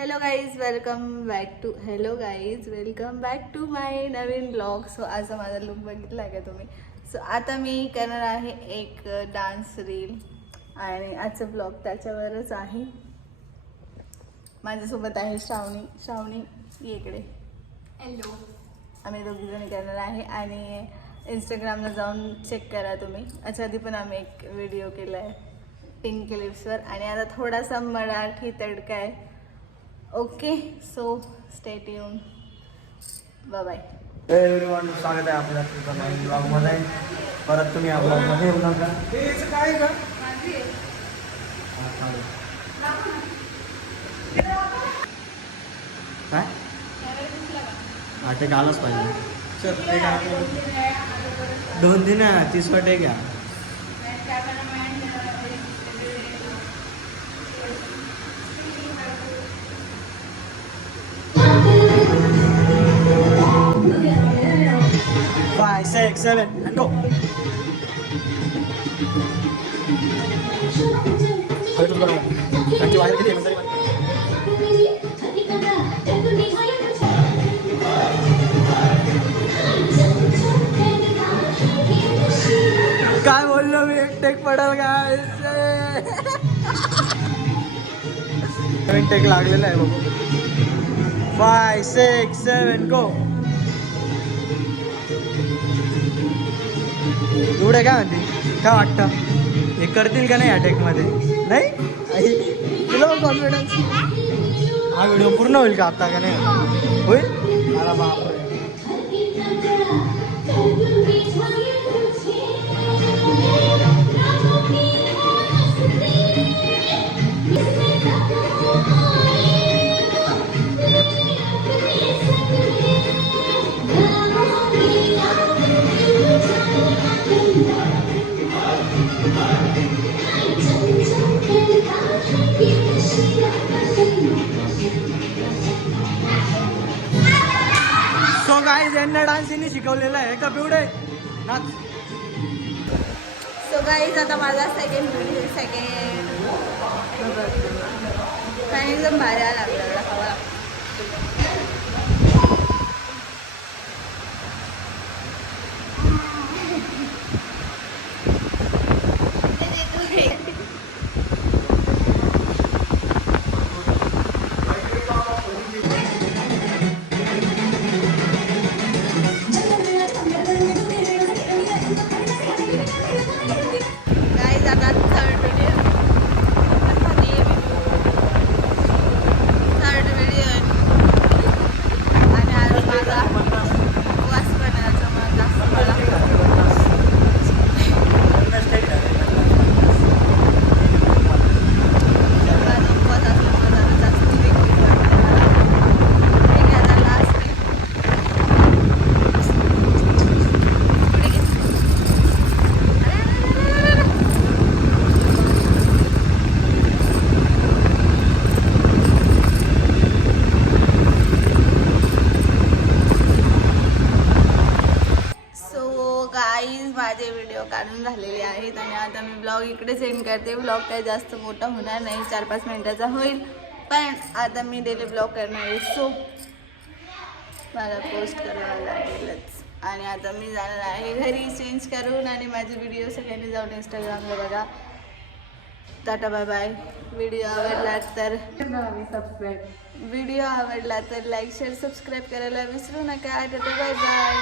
Hello guys welcome back to my नवीन blog. So आज माझा लुक बघितला आहे का तुम्ही? सो आता मी करणार आहे एक डान्स रील आणि आजचं ब्लॉग त्याच्यावरच आहे. माझ्यासोबत आहे श्रावणी इकडे. हॅलो. आम्ही दोघीजणी करणार आहे आणि इंस्टाग्रामला जाऊन चेक करा तुम्ही. याच्या आधी पण आम्ही एक व्हिडिओ केला आहे पिंक लिप्सवर आणि आता थोडासा मराठी तडका आहे. Okay, so stay tune. Bye bye. Everyone, स्वागत आहे आपल्या तुमच्या नवीन ब्लॉगमध्ये. परत तुम्ही या ब्लॉगमध्ये येऊ नका. काय का काय टेक आलाच पाहिजे. चल 2 दिन 30 वाटे घ्या. Five, 6, 7, and go. काय बोललो मी? एक टेक पडल काय? नवीन टेक लागलेला आहे बघू. 5, 6, 7, go. एवढे काय म्हणते? काय वाटतं हे करतील का नाही अटॅकमध्ये? नाही तुला कॉन्फिडन्स? हा व्हिडिओ पूर्ण होईल का आता का नाही? होईल. मला बापरे. सो गाईज, यांना डान्स यांनी शिकवलेला आहे का पिवडे नाच. सो गाईज, आता माझा सेकंड फॅन एकदम भारी आला आपल्याला हवा. माझे व्हिडिओ काढून झालेले आहेत आणि आता मी ब्लॉग इकडे सेंड करते. ब्लॉग काही जास्त मोठा होणार नाही, 4-5 मिनिटाचा होईल, पण आता मी डेली ब्लॉग करणार आहे. सो मला पोस्ट करावं लागेलच. आणि आता मी जाणार आहे घरी चेंज करून आणि माझे व्हिडिओ सगळ्यांनी जाऊन इंस्टाग्रामला बघा. Tata bye bye. व्हिडिओ आवडला तर लाईक शेअर सबस्क्राईब करायला विसरू नका. Tata bye bye.